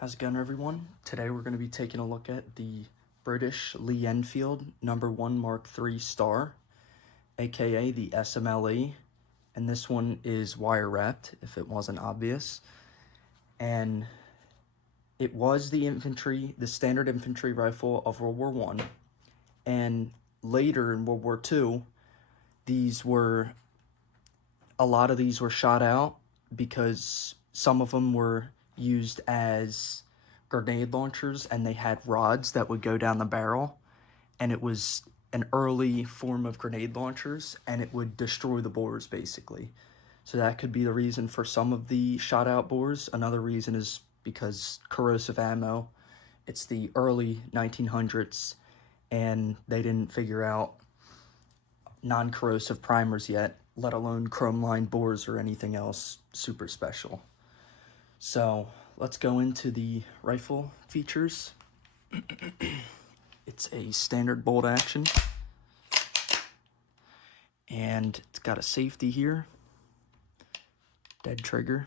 How's it going, everyone? Today we're going to be taking a look at the British Lee Enfield No.1 Mark III Star, aka the SMLE, and this one is wire wrapped, if it wasn't obvious. And it was the standard infantry rifle of World War I, and later in World War II, a lot of these were shot out because some of them were used as grenade launchers and they had rods that would go down the barrel, and it was an early form of grenade launchers and it would destroy the bores basically. So that could be the reason for some of the shot out bores. Another reason is because corrosive ammo. It's the early 1900s and they didn't figure out non-corrosive primers yet, let alone chrome-lined bores or anything else super special. So let's go into the rifle features. It's a standard bolt action, and it's got a safety here, dead trigger.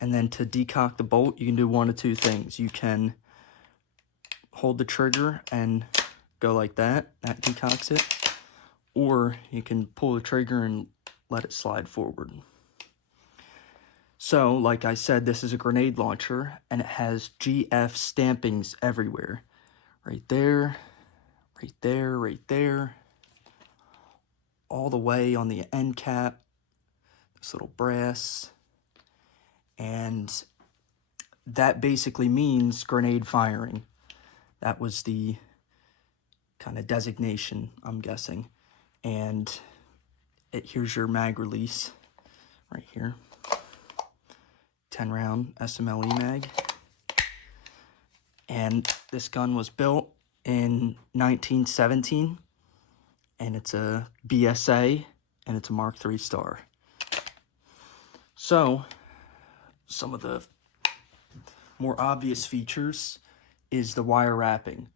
And then to decock the bolt, you can do one of two things. You can hold the trigger and go like that decocks it, or you can pull the trigger and let it slide forward. So, like I said, this is a grenade launcher, and it has GF stampings everywhere. Right there, right there, right there. All the way on the end cap, this little brass. And that basically means grenade firing. That was the kind of designation, I'm guessing. And here's your mag release right here. 10 round SMLE mag. And this gun was built in 1917, and it's a BSA, and it's a Mark III Star. So, some of the more obvious features is the wire wrapping.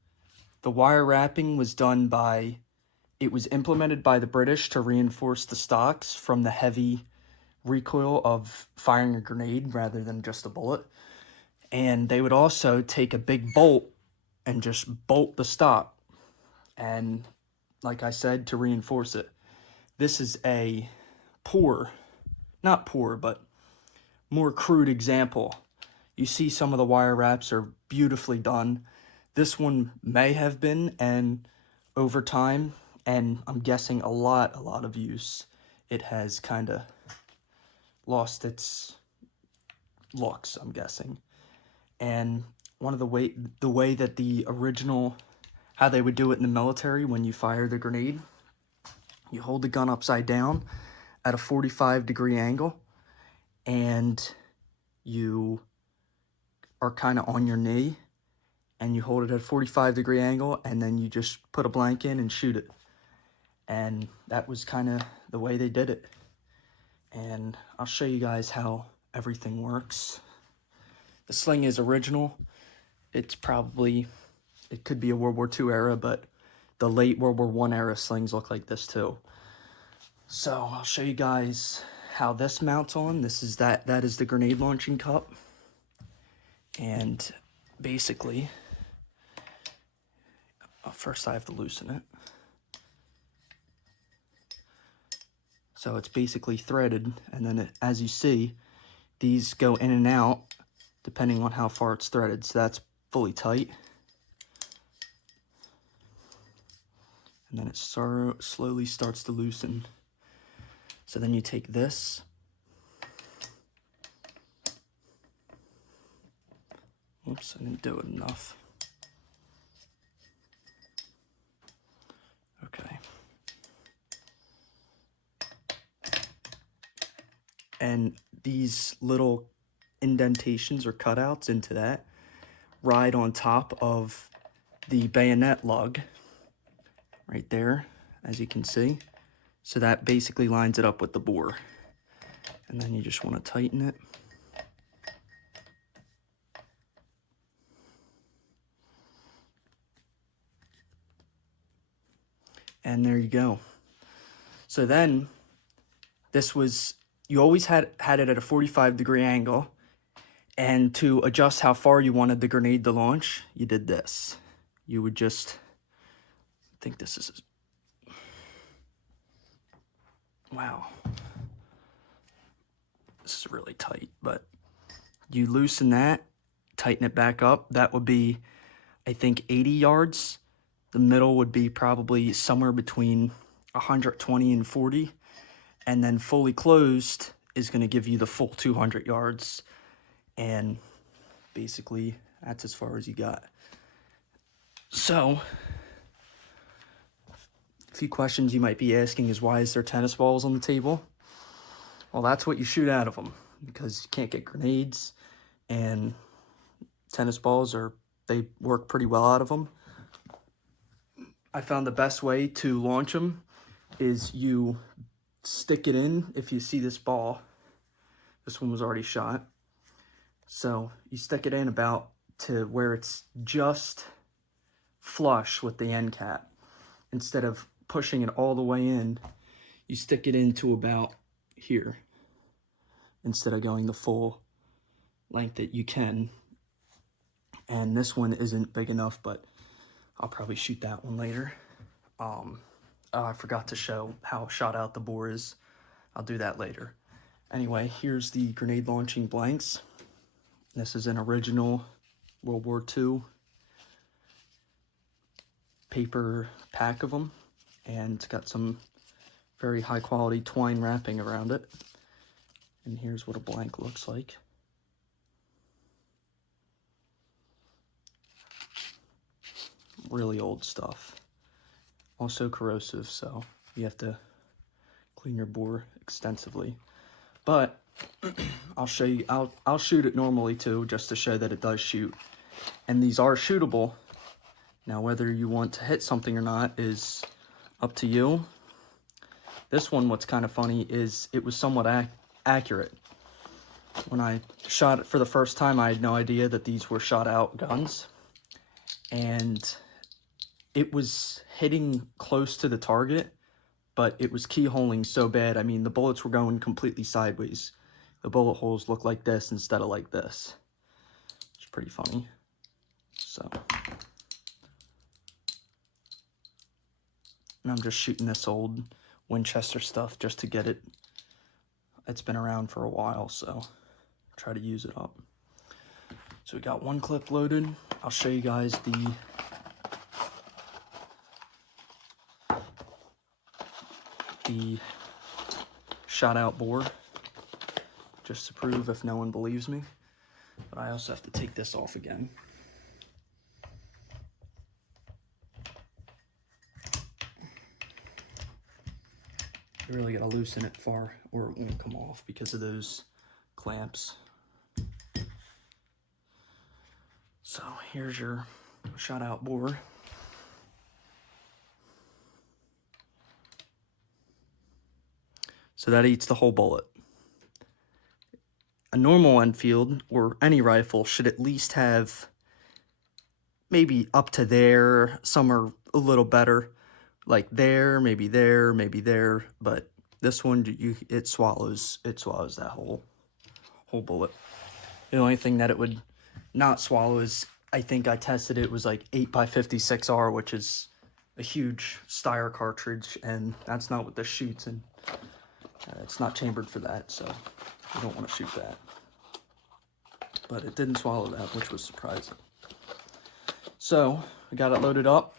The wire wrapping was it was implemented by the British to reinforce the stocks from the heavy recoil of firing a grenade rather than just a bullet. And they would also take a big bolt and just bolt the stock, and like I said, to reinforce it. This is a not poor, but more crude example. You see some of the wire wraps are beautifully done. This one may have been, and over time, and I'm guessing a lot of use, it has kind of lost its looks, I'm guessing. And one of the way that the original, how they would do it in the military, when you fire the grenade, you hold the gun upside down at a 45-degree angle, and you are kind of on your knee, and you hold it at a 45-degree angle, and then you just put a blank in and shoot it. And that was kind of the way they did it. And I'll show you guys how everything works. The sling is original. It could be a World War II era, but the late World War I era slings look like this too. So I'll show you guys how this mounts on. That is the grenade launching cup. And basically, first I have to loosen it. So it's basically threaded, and then as you see, these go in and out depending on how far it's threaded. So that's fully tight. And then it slowly starts to loosen. So then you take this. Oops, I didn't do it enough. Okay. And these little indentations or cutouts into that ride on top of the bayonet lug right there, as you can see. So that basically lines it up with the bore. And then you just want to tighten it. And there you go. So then you always had it at a 45-degree angle, And to adjust how far you wanted the grenade to launch, you did this. You would just, I think this is, wow. This is really tight, but you loosen that, tighten it back up. That would be, I think, 80 yards. The middle would be probably somewhere between 120 and 40. And then fully closed is going to give you the full 200 yards. And basically, that's as far as you got. So, a few questions you might be asking is, why is there tennis balls on the table? Well, that's what you shoot out of them, because you can't get grenades, and tennis balls they work pretty well out of them. I found the best way to launch them is you stick it in. If you see this ball, this one was already shot. So you stick it in about to where it's just flush with the end cap. Instead of pushing it all the way in, you stick it into about here, instead of going the full length that you can. And this one isn't big enough, but I'll probably shoot that one later. I forgot to show how shot out the bore is. I'll do that later. Anyway, here's the grenade launching blanks. This is an original World War II paper pack of them, and it's got some very high quality twine wrapping around it. And here's what a blank looks like. Really old stuff. Also corrosive, so you have to clean your bore extensively. But I'll show you, I'll shoot it normally too, just to show that it does shoot. And these are shootable. Now, whether you want to hit something or not is up to you. This one, what's kind of funny is it was somewhat accurate. When I shot it for the first time, I had no idea that these were shot out guns. And it was hitting close to the target, but it was keyholing so bad. I mean, the bullets were going completely sideways. The bullet holes look like this instead of like this. It's pretty funny. So, and I'm just shooting this old Winchester stuff just to get it. It's been around for a while, so try to use it up. So we got one clip loaded. I'll show you guys the shot out bore, just to prove if no one believes me. But I also have to take this off again. You really gotta loosen it far or it won't come off because of those clamps. So here's your shot out bore. So that eats the whole bullet. A normal Enfield or any rifle should at least have maybe up to there. Some are a little better, like there, maybe there, maybe there. But this one, it swallows that whole bullet. The only thing that it would not swallow is, I think I tested it, was like 8x56R, which is a huge Steyr cartridge, and that's not what this shoots, and it's not chambered for that, so you don't want to shoot that. But it didn't swallow that, which was surprising. So we got it loaded up,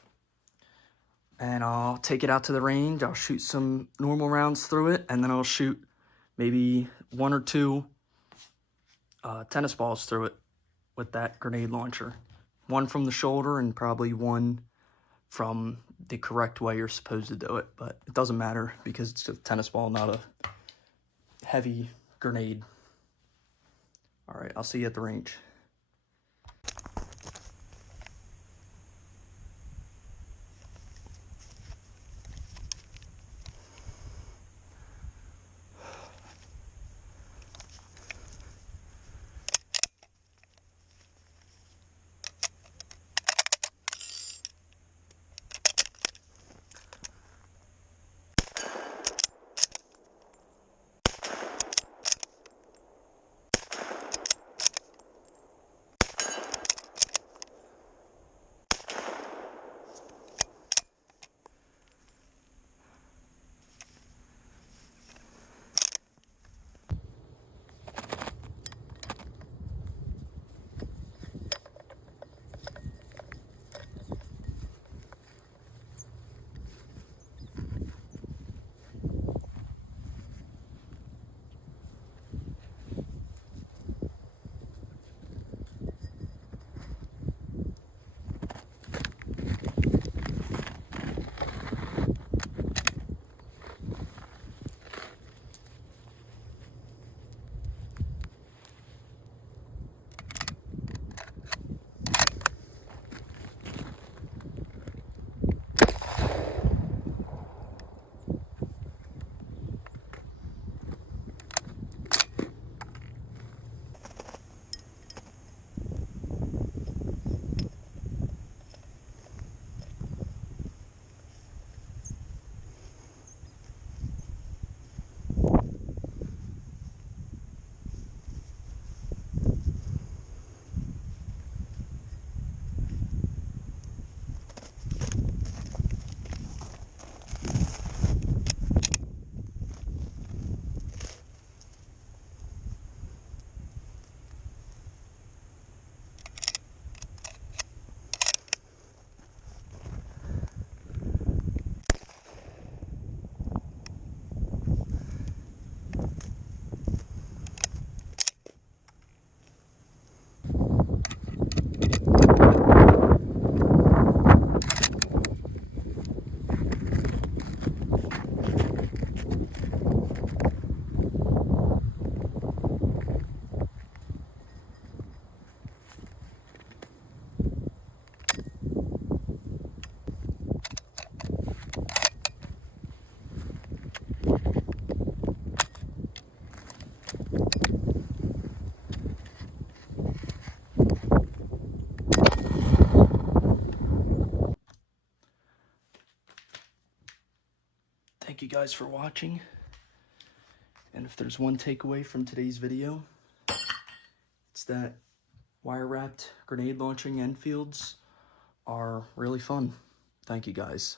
and I'll take it out to the range. I'll shoot some normal rounds through it, and then I'll shoot maybe one or two tennis balls through it with that grenade launcher. One from the shoulder and probably one from the correct way you're supposed to do it, but it doesn't matter because it's a tennis ball, not a heavy grenade. All right, I'll see you at the range. you guys for watching. And if there's one takeaway from today's video, it's that wire-wrapped grenade launching Enfields are really fun. Thank you guys.